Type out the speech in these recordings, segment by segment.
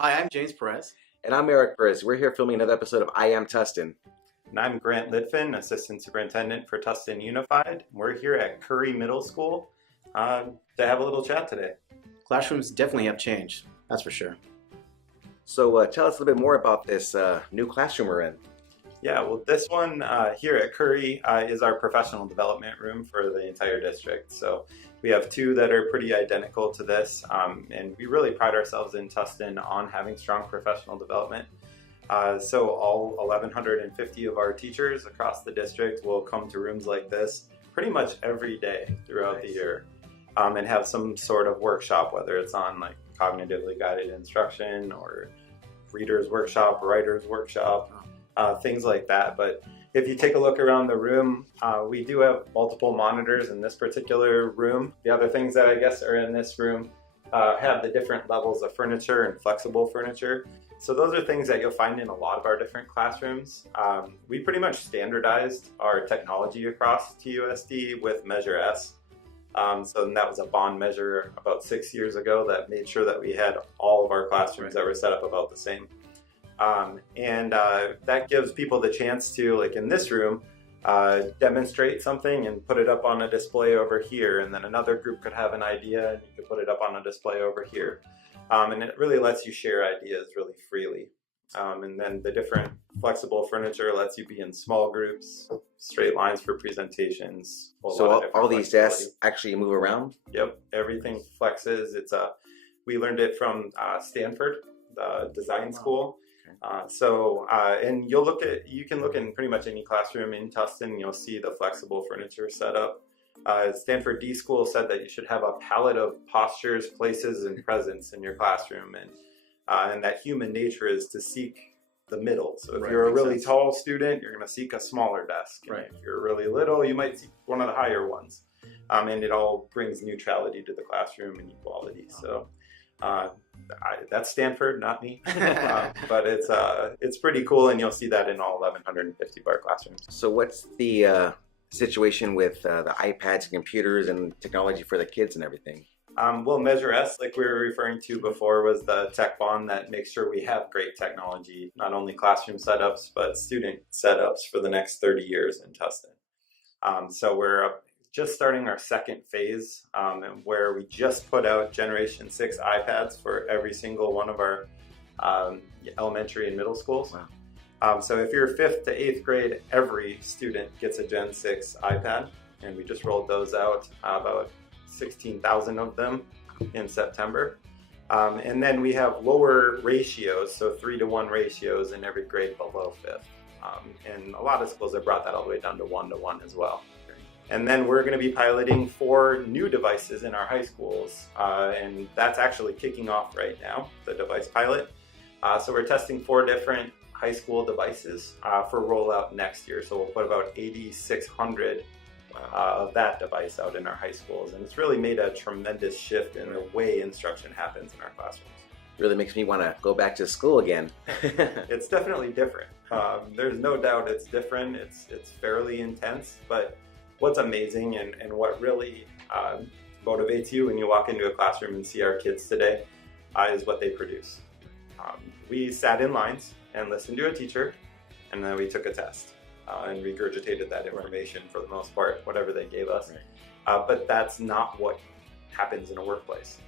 Hi, I'm James Perez. And I'm Eric Perez. We're here filming another episode of IAMTUSTIN. And I'm Grant Liftin, Assistant Superintendent for Tustin Unified. We're here at Curry Middle School to have a little chat today. Classrooms definitely have changed, that's for sure. So tell us a little bit more about this new classroom we're in. Yeah, well, this one here at Curry is our professional development room for the entire district. So we have two that are pretty identical to this, and we really pride ourselves in Tustin on having strong professional development. So all 1,150 of our teachers across the district will come to rooms like this pretty much every day throughout the year and have some sort of workshop, whether it's on like cognitively guided instruction or reader's workshop, writer's workshop, things like that. But if you take a look around the room, we do have multiple monitors in this particular room. The other things that I guess are in this room have the different levels of furniture and flexible furniture. So those are things that you'll find in a lot of our different classrooms. We pretty much standardized our technology across TUSD with Measure S. So that was a bond measure about 6 years ago that made sure that we had all of our classrooms that were set up about the same. That gives people the chance to, like in this room, demonstrate something and put it up on a display over here, and then another group could have an idea and you could put it up on a display over here. And it really lets you share ideas really freely. And then the different flexible furniture lets you be in small groups, straight lines for presentations. So all these desks actually move around? Yep, everything flexes. We learned it from Stanford, the design school. And you can look in pretty much any classroom in Tustin, and you'll see the flexible furniture setup. Stanford D School said that you should have a palette of postures, places, and presence in your classroom, and that human nature is to seek the middle. So if you're a really tall student, you're going to seek a smaller desk. And if you're really little, you might seek one of the higher ones. And it all brings neutrality to the classroom and equality. So that's Stanford, not me. But it's pretty cool, and you'll see that in all 1,150 of our classrooms. So what's the situation with the iPads and computers and technology for the kids and everything? Well, Measure S, like we were referring to before, was the tech bond that makes sure we have great technology, not only classroom setups, but student setups for the next 30 years in Tustin. So we're just starting our second phase, where we just put out Generation 6 iPads for every single one of our elementary and middle schools. Wow. So if you're 5th to 8th grade, every student gets a Gen 6 iPad, and we just rolled those out, about 16,000 of them in September. And then we have lower ratios, so 3-to-1 ratios in every grade below 5th. And a lot of schools have brought that all the way down to 1-to-1 as well. And then we're going to be piloting 4 new devices in our high schools, and that's actually kicking off right now, the device pilot. So we're testing 4 different high school devices for rollout next year. So we'll put about 8,600 of that device out in our high schools, and it's really made a tremendous shift in the way instruction happens in our classrooms. Really makes me want to go back to school again. It's definitely different. There's no doubt it's different. It's fairly intense, but what's amazing and what really motivates you when you walk into a classroom and see our kids today is what they produce. We sat in lines and listened to a teacher, and then we took a test and regurgitated that information for the most part, whatever they gave us. But that's not what happens in a workplace.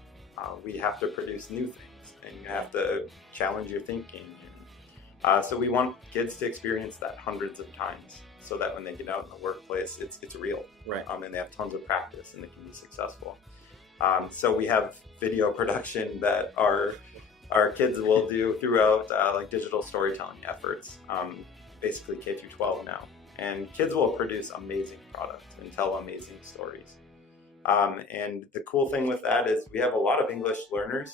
We have to produce new things, and you have to challenge your thinking. So we want kids to experience that hundreds of times, so that when they get out in the workplace, it's real, and they have tons of practice and they can be successful. So we have video production that our kids will do throughout like digital storytelling efforts, basically K through 12 now. And kids will produce amazing products and tell amazing stories. And the cool thing with that is we have a lot of English learners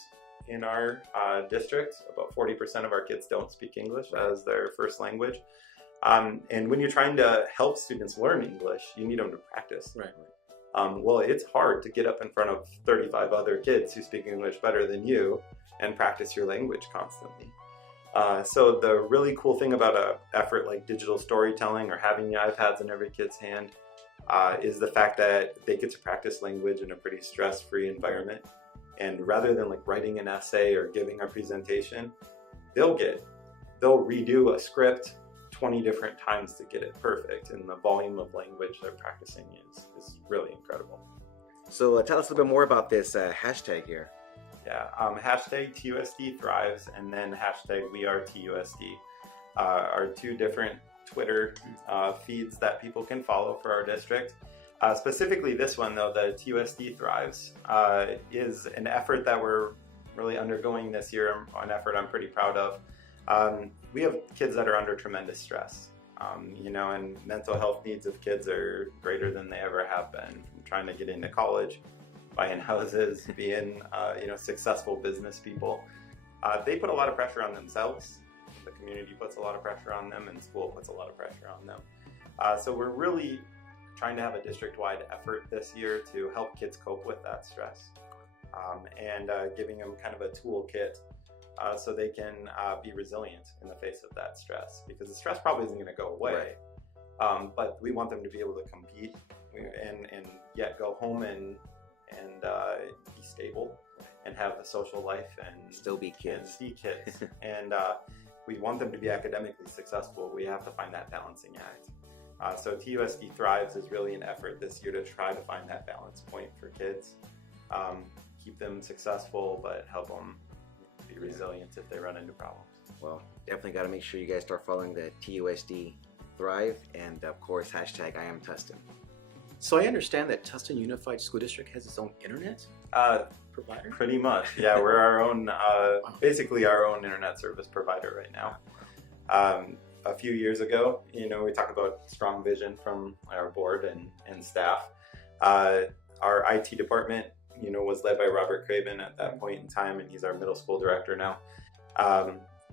in our district. About 40% of our kids don't speak English as their first language. And when you're trying to help students learn English, you need them to practice. Well, it's hard to get up in front of 35 other kids who speak English better than you and practice your language constantly. So the really cool thing about an effort like digital storytelling or having the iPads in every kid's hand is the fact that they get to practice language in a pretty stress-free environment. And rather than like writing an essay or giving a presentation, they'll redo a script 20 different times to get it perfect. And the volume of language they're practicing is really incredible. So tell us a little bit more about this hashtag here. Yeah, hashtag TUSD thrives, and then hashtag we are TUSD are two different Twitter feeds that people can follow for our district. Specifically this one though, the TUSD thrives, is an effort that we're really undergoing this year, an effort I'm pretty proud of. We have kids that are under tremendous stress, and mental health needs of kids are greater than they ever have been. From trying to get into college, buying houses, being successful business people. They put a lot of pressure on themselves. The community puts a lot of pressure on them, and school puts a lot of pressure on them. So we're really trying to have a district-wide effort this year to help kids cope with that stress, and giving them kind of a toolkit so they can be resilient in the face of that stress, because the stress probably isn't going to go away. Right. But we want them to be able to compete and yet go home and be stable and have a social life and still be kids. And be kids. And we want them to be academically successful. We have to find that balancing act. So TUSD Thrives is really an effort this year to try to find that balance point for kids. Keep them successful, but help them be resilient if they run into problems. Well, definitely got to make sure you guys start following the TUSD Thrive, and of course hashtag IAMTUSTIN. So I understand that Tustin Unified School District has its own internet provider? Pretty much, yeah. We're our own, basically our own internet service provider right now. A few years ago, we talk about strong vision from our board and staff. Our IT department, was led by Robert Craven at that point in time, and he's our middle school director now.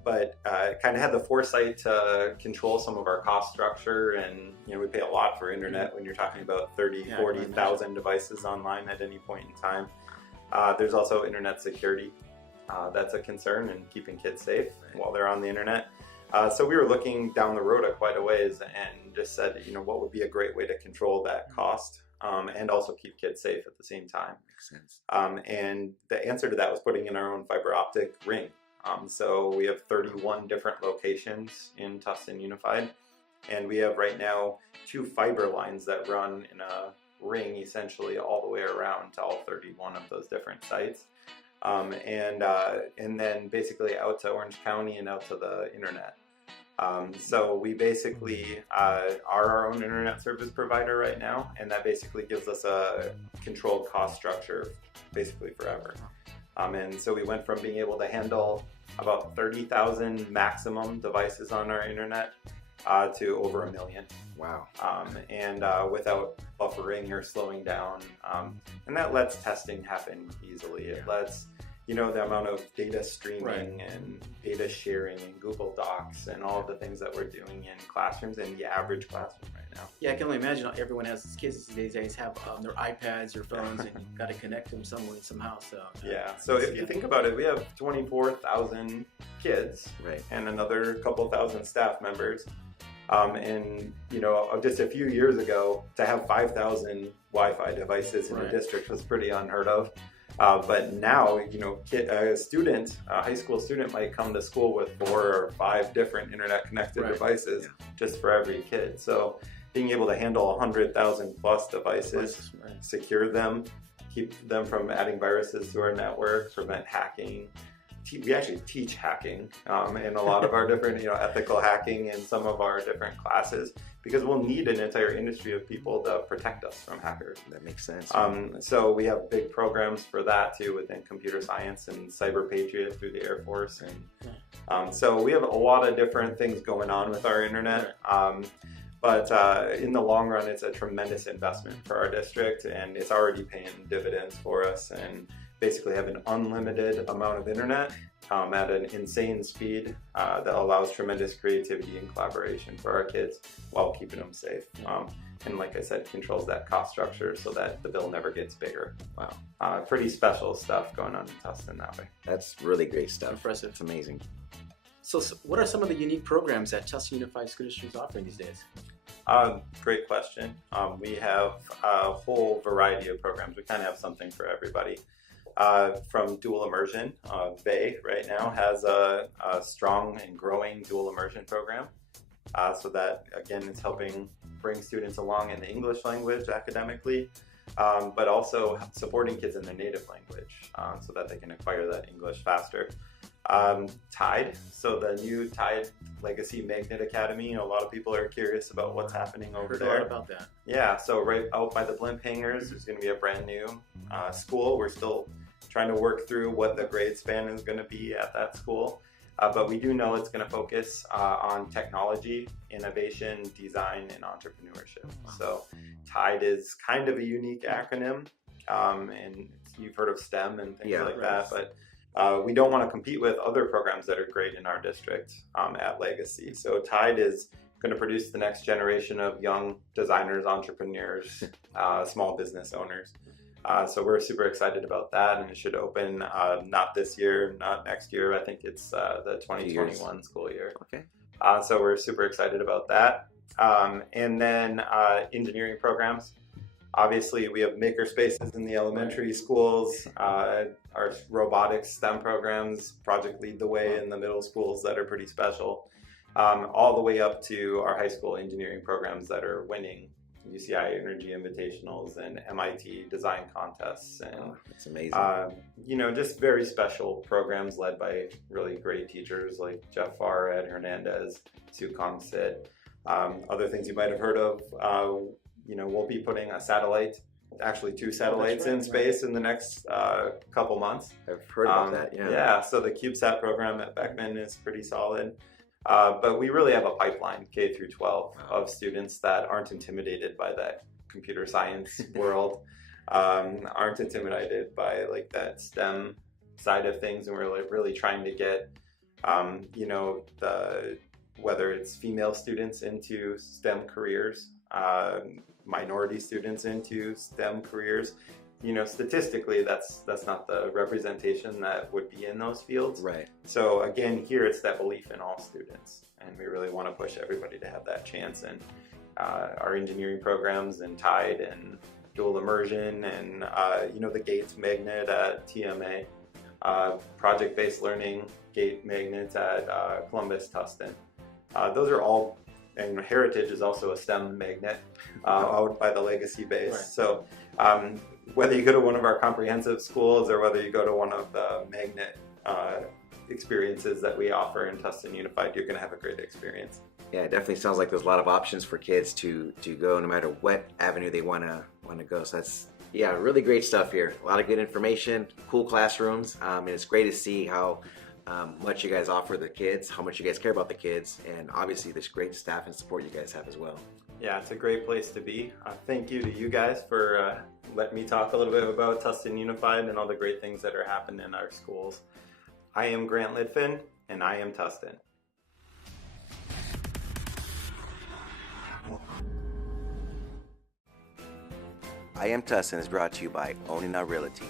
But kind of had the foresight to control some of our cost structure, and we pay a lot for internet when you're talking about 40,000 devices online at any point in time. There's also internet security. That's a concern, and keeping kids safe while they're on the internet. So we were looking down the road quite a ways and just said, what would be a great way to control that cost and also keep kids safe at the same time. Makes sense. And the answer to that was putting in our own fiber optic ring. So we have 31 different locations in Tustin Unified, and we have right now 2 fiber lines that run in a ring essentially all the way around to all 31 of those different sites. And then basically out to Orange County and out to the internet. So we basically are our own internet service provider right now, and that basically gives us a controlled cost structure basically forever. And so we went from being able to handle about 30,000 maximum devices on our internet to over 1 million. Wow. And without buffering or slowing down. And that lets testing happen easily. It lets the amount of data streaming and data sharing and Google Docs and all of the things that we're doing in classrooms, in the average classroom right now. Yeah, I can only imagine everyone has kids these days have their iPads or phones, and you've got to connect them some way, somehow. So so if you think about it, we have 24,000 kids and another couple thousand staff members. And just a few years ago, to have 5,000 Wi-Fi devices in the district was pretty unheard of. But now, a high school student might come to school with 4 or 5 different internet connected devices just for every kid. So being able to handle 100,000 plus devices, secure them, keep them from adding viruses to our network, prevent hacking. We actually teach hacking in a lot of our different, ethical hacking in some of our different classes, because we'll need an entire industry of people to protect us from hackers. That makes sense. So we have big programs for that too within computer science and Cyber Patriot through the Air Force. And so we have a lot of different things going on with our internet. But in the long run, it's a tremendous investment for our district, and it's already paying dividends for us. And basically have an unlimited amount of internet at an insane speed that allows tremendous creativity and collaboration for our kids while keeping them safe. And like I said, controls that cost structure so that the bill never gets bigger. Wow. Pretty special stuff going on in Tustin that way. That's really great stuff. Impressive. It's amazing. So what are some of the unique programs that Tustin Unified School District is offering these days? Great question. We have a whole variety of programs. We kind of have something for everybody. from dual immersion. Bay right now has a strong and growing dual immersion program. So that, again, is helping bring students along in the English language academically, but also supporting kids in their native language so that they can acquire that English faster. TIDE, so the new TIDE Legacy Magnet Academy. A lot of people are curious about what's happening over there. Heard a lot about that. Yeah, so right out by the blimp hangars, there's going to be a brand new school. We're still trying to work through what the grade span is going to be at that school. But we do know it's going to focus on technology, innovation, design, and entrepreneurship. So TIDE is kind of a unique acronym, and you've heard of STEM and things like that, but we don't want to compete with other programs that are great in our district at Legacy. So TIDE is going to produce the next generation of young designers, entrepreneurs, small business owners. So we're super excited about that, and it should open not this year, not next year. I think it's the 2021 school year. Okay. So we're super excited about that. And then engineering programs. Obviously, we have maker spaces in the elementary schools, our robotics STEM programs, Project Lead the Way in the middle schools that are pretty special, all the way up to our high school engineering programs that are winning UCI Energy Invitationals and MIT design contests. And that's amazing. You know, just very special programs led by really great teachers like Jeff Farr, Ed Hernandez, Sue Sit. Other things you might have heard of, you know, we'll be putting a satellite, actually 2 satellites in space in the next couple months. I've heard about that, yeah. Yeah, so the CubeSat program at Beckman is pretty solid. But we really have a pipeline, K through 12, of students that aren't intimidated by that computer science world, aren't intimidated by like that STEM side of things, and we're like really trying to get, you know, whether it's female students into STEM careers, minority students into STEM careers. You know, statistically, that's not the representation that would be in those fields. Right. So again, here it's that belief in all students, and we really want to push everybody to have that chance. And our engineering programs and TIDE and dual immersion and you know, the GATES magnet at TMA, project-based learning GATE magnets at Columbus Tustin. Those are all, and Heritage is also a STEM magnet out by the Legacy base. Right. So whether you go to one of our comprehensive schools or whether you go to one of the magnet experiences that we offer in Tustin Unified, you're going to have a great experience. Yeah, it definitely sounds like there's a lot of options for kids to go no matter what avenue they want to go. So that's, yeah, really great stuff here. A lot of good information, cool classrooms, and it's great to see how much you guys offer the kids, how much you guys care about the kids, and obviously this great staff and support you guys have as well. Yeah, it's a great place to be. Thank you to you guys for letting me talk a little bit about Tustin Unified and all the great things that are happening in our schools. I am Grant Liftin, and I am Tustin. IAMTUSTIN is brought to you by Owning Our Realty.